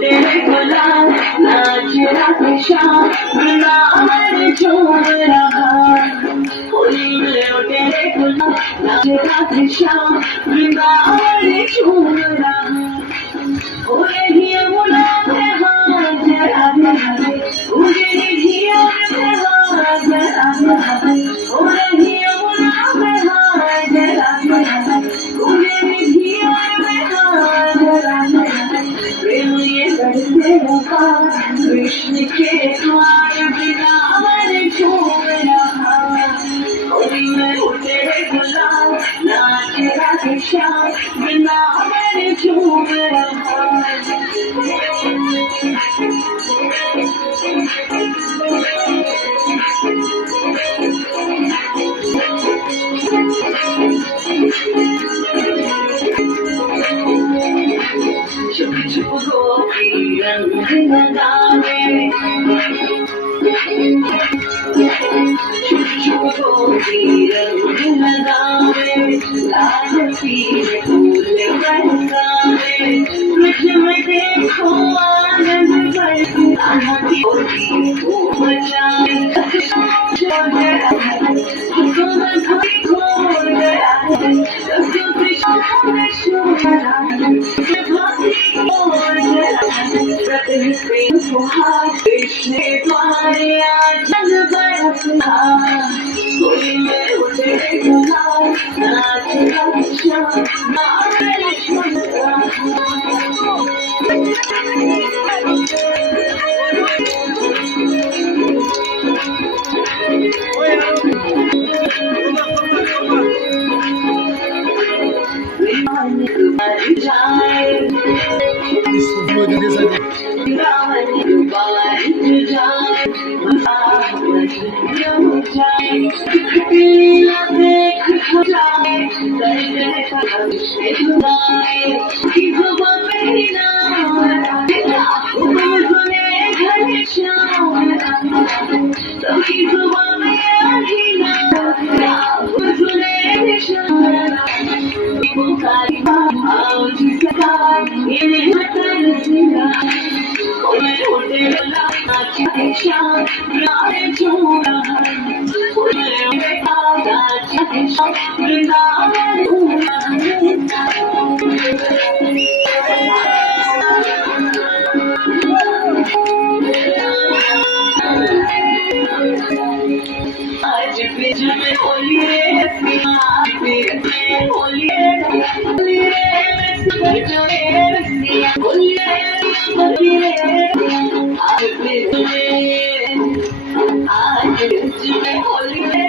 तेरे गुलाम नाच रात शाम वृंदावन झूम रहा। होली में ओ तेरे गुलाम नाच रात शाम वृंदावन झूम रहा। ओ रही यमुना में हाथ जरा जरा उजड़ी झिया में हाथ जरा जरा। ओ रही यमुना में हाथ जरा जरा उजड़ी झिया में हाथ जरा जरा। प्रेम ये करते रहा कृष्ण के द्वार वृंदावन झूम रहा। होली में ओ तेरे गुलाम नाच रात शाम वृंदावन झूम रहा। चुप चुप गोपी रंग लगावे चुप चुप गोपी रंग लगावे लाल पीले फूल बरसावे। मुझ में देखो आनंद बरसे आना की गोपी खूब मचाए। कृष्ण द्वारे जल बरसना। होली में ओ तेरे गुलाम नाच रक्षा नाच झूम जाए आज ब्रिज में होली रे होली आज ब्रिज में होली रे।